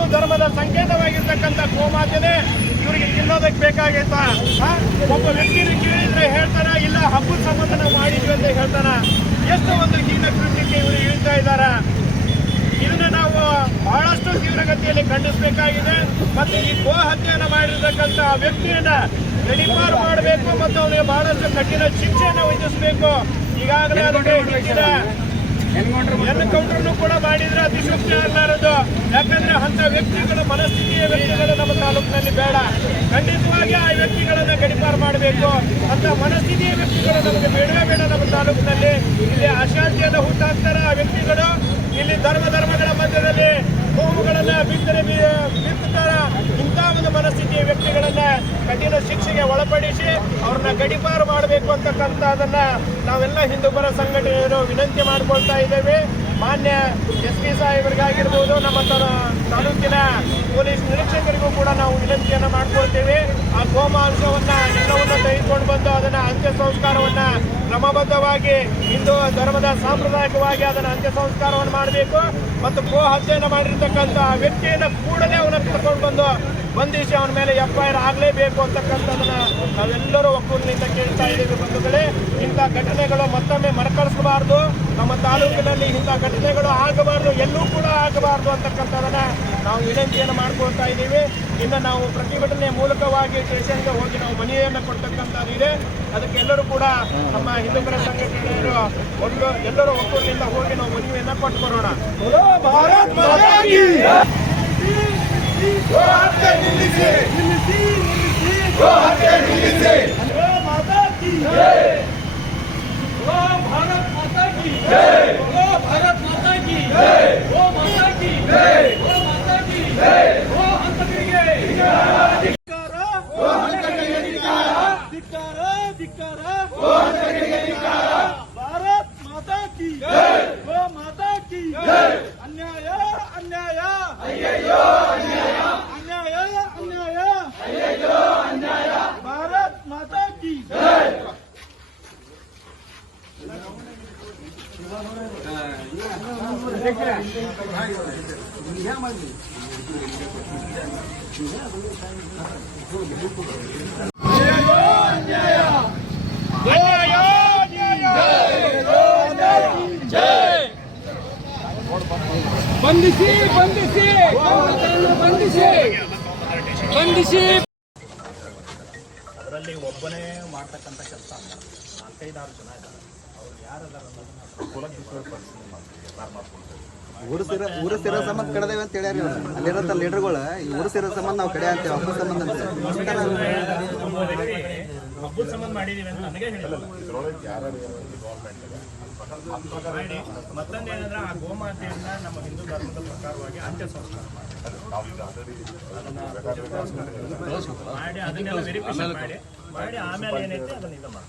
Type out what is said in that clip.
ಹಿಂದೂ ಧರ್ಮದ ಸಂಕೇತವಾಗಿರ್ತಕ್ಕಂಥ ಗೋಮಾತೆನೆ ಇವರಿಗೆ ತಿನ್ನೋದಕ್ಕೆ ಬೇಕಾಗೈತ? ಒಬ್ಬ ವ್ಯಕ್ತಿನ ಕೇಳಿದ್ರೆ ಹೇಳ್ತಾನ ಇಲ್ಲ ಹಬ್ಬದ ಸಂಬಂಧ ನಾವು ಮಾಡಿದ್ವಿ ಅಂತ ಹೇಳ್ತಾನ. ಎಷ್ಟು ಒಂದು ಹೀನ ಕೃತ್ಯಕ್ಕೆ ಇವರು ಹೇಳ್ತಾ ಇದ್ದಾರ ಇದನ್ನ ನಾವು ಬಹಳಷ್ಟು ತೀವ್ರಗತಿಯಲ್ಲಿ ಖಂಡಿಸಬೇಕಾಗಿದೆ. ಮತ್ತು ಈ ಗೋ ಹತ್ಯೆಯನ್ನು ಮಾಡಿರ್ತಕ್ಕಂಥ ವ್ಯಕ್ತಿಯನ್ನ ಗಡಿಪಾರು ಮಾಡಬೇಕು ಮತ್ತು ಅವನಿಗೆ ಬಹಳಷ್ಟು ಕಠಿಣ ಶಿಕ್ಷೆಯನ್ನು ವಿಧಿಸಬೇಕು. ಈಗಾಗಲೇ ಅದಕ್ಕೆ ಎನ್ಕೌಂಟರ್ನು ಕೂಡ ಮಾಡಿದ್ರೆ ಅತಿಶಕ್ತಿ ಆಗಲಾರದು. ಯಾಕಂದ್ರೆ ಅಂತ ವ್ಯಕ್ತಿಗಳ ಮನಸ್ಥಿತಿಯ ವ್ಯಕ್ತಿಗಳು ನಮ್ಮ ತಾಲೂಕಿನಲ್ಲಿ ಬೇಡ. ಖಂಡಿತವಾಗಿ ಆ ವ್ಯಕ್ತಿಗಳನ್ನ ಗಡಿಪಾರು ಮಾಡಬೇಕು. ಅಂತ ಮನಸ್ಥಿತಿಯ ವ್ಯಕ್ತಿಗಳು ನಮಗೆ ಬೇಡವೇ ಬೇಡ ನಮ್ಮ ತಾಲೂಕಿನಲ್ಲಿ. ಇಲ್ಲಿ ಅಶಾಂತಿಯನ್ನು ಹುಟ್ಟಾಕ್ತಾರೆ ಆ ವ್ಯಕ್ತಿಗಳು. ಇಲ್ಲಿ ಧರ್ಮ ಧರ್ಮಗಳ ಮಧ್ಯದಲ್ಲಿ ಕೋಮುಗಳನ್ನ ಬಿತ್ತನೆ ಬಿತ್ತುತ್ತಾರ ಇಂಥ ಒಂದು ಮನಸ್ಥಿತಿಯ ವ್ಯಕ್ತಿಗಳನ್ನ ಕಠಿಣ ಶಿಕ್ಷೆಗೆ ಒಳಪಡಿಸಿ ಅವ್ರನ್ನ ಗಡಿಪಾರು ಮಾಡಬೇಕು ಅಂತಕ್ಕಂಥದನ್ನ ನಾವೆಲ್ಲ ಹಿಂದೂಪರ ಸಂಘಟನೆಯರು ವಿನಂತಿ ಮಾಡ್ಕೊಳ್ತಾ ಇದ್ದೇವೆ. ಮಾನ್ಯ ಎಸ್ ಪಿ ಸಾಹೇಬರಿಗಾಗಿರ್ಬೋದು ನಮ್ಮ ತಾಲೂಕಿನ ಪೊಲೀಸ್ ನಿರೀಕ್ಷಕರಿಗೂ ಕೂಡ ನಾವು ವಿನಂತಿಯನ್ನು ಮಾಡ್ಕೊಳ್ತೇವೆ. ಆ ಗೋಮಾಂಸವನ್ನ ಎಲ್ಲವನ್ನ ತೆಗೆದುಕೊಂಡು ಬಂದು ಅದನ್ನ ಅಂತ್ಯ ಸಂಸ್ಕಾರವನ್ನ ಕ್ರಮಬದ್ಧವಾಗಿ ಹಿಂದೂ ಧರ್ಮದ ಸಾಂಪ್ರದಾಯಿಕವಾಗಿ ಅದನ್ನ ಅಂತ್ಯ ಸಂಸ್ಕಾರವನ್ನು ಮಾಡಬೇಕು. ಮತ್ತು ಗೋ ಹತ್ಯೆಯನ್ನು ಮಾಡಿರ್ತಕ್ಕಂಥ ಆ ವ್ಯಕ್ತಿಯನ್ನ ಕೂಡಲೇ ಅವನ ಕರ್ಕೊಂಡು ಬಂದು ಬಂಧಿಸಿ ಅವನ ಮೇಲೆ ಎಫ್ ಐ ಆರ್ ಆಗಲೇಬೇಕು ಅಂತಕ್ಕಂಥದನ್ನ ನಾವೆಲ್ಲರೂ ಒಕ್ಕೂರಿನಿಂದ ಕೇಳ್ತಾ ಇದ್ದೀವಿ ಬಂಧುಗಳೇ. ಇಂಥ ಘಟನೆಗಳು ಮರುಕಳಿಸಬಾರ್ದು ನಮ್ಮ ತಾಲೂಕಿನಲ್ಲಿ ಇಂಥ ಘಟನೆಗಳು ಆಗಬಾರ್ದು, ಎಲ್ಲೂ ಕೂಡ ಆಗಬಾರ್ದು ಅಂತಕ್ಕಂಥದನ್ನ ನಾವು ವಿನಂತಿಯನ್ನು ಮಾಡ್ಕೊಳ್ತಾ ಇದ್ದೀವಿ. ಇನ್ನು ನಾವು ಪ್ರತಿಭಟನೆ ಮೂಲಕವಾಗಿ ಸ್ಟೇಷನ್ಗೆ ಹೋಗಿ ನಾವು ಮನವಿಯನ್ನು ಕೊಡ್ತಕ್ಕಂಥದ್ದಿದೆ ಅದಕ್ಕೆ ಎಲ್ಲರೂ ಕೂಡ ನಮ್ಮ ಹಿಂದೂಪರ ಸಂಘಟನೆಯರು ಒಂದು, ಎಲ್ಲರೂ ಒಕ್ಕೂಟದಿಂದ ಹೋಗಿ ನಾವು ಮನೆಯನ್ನು ಕೊಟ್ಟು ಬರೋಣ ನಿಲ್ಲಿಸಿ! ನಿಲ್ಲಿಸಿ! 예! ಬಂಧಿಸಿ ಬಂಧಿಸಿ ಬಂಧಿಸಿ ಬಂಧಿಸಿ ಅದರಲ್ಲಿ ಒಬ್ಬನೇ ಮಾಡ್ತಕ್ಕಂಥ ಕೆಲಸ ಅಲ್ಲ. ನಾಲ್ಕೈದಾರು ಜನ ಇದ್ದಾರೆ. ಅವ್ರು ಯಾರೆಲ್ಲ ಊರು ಸೇರ ಊರು ಸೇರೋ ಸಂಬಂಧ ಕಡದೇವೆ ಅಂತ ಹೇಳ್ಯಾರ. ಅಲ್ಲಿರತ್ತ ಲೀಡರ್ಗಳು ಈ ಊರು ಸೇರೋ ಸಂಬಂಧ ನಾವು ಕಡೆ ಅಂತೇವೆ ಹಬ್ಬದ ಸಂಬಂಧ ಅಂತ ಹಬ್ಬದ ಸಂಬಂಧ ಮಾಡಿದೀವಿ ಅಂತ ನನಗೆ ಹೇಳಿಲ್ಲ ಮಾಡಿ ಮತ್ತೊಂದು ಏನಂದ್ರೆ ಆ ಗೋಮಾತೆಯನ್ನ ನಮ್ಮ ಹಿಂದೂ ಧರ್ಮದ ಪ್ರಕಾರವಾಗಿ ಅಂತ್ಯ ಸಂಸ್ಕಾರ ಮಾಡ್ತಾರೆ. ಮಾಡಿ ಅದನ್ನೆಲ್ಲ ವೆರಿಫಿಕೇಶನ್ ಮಾಡಿ ಮಾಡಿ ಆಮೇಲೆ ಏನೈತೆ ಅದನ್ನ ಇದು ಮಾಡಿ.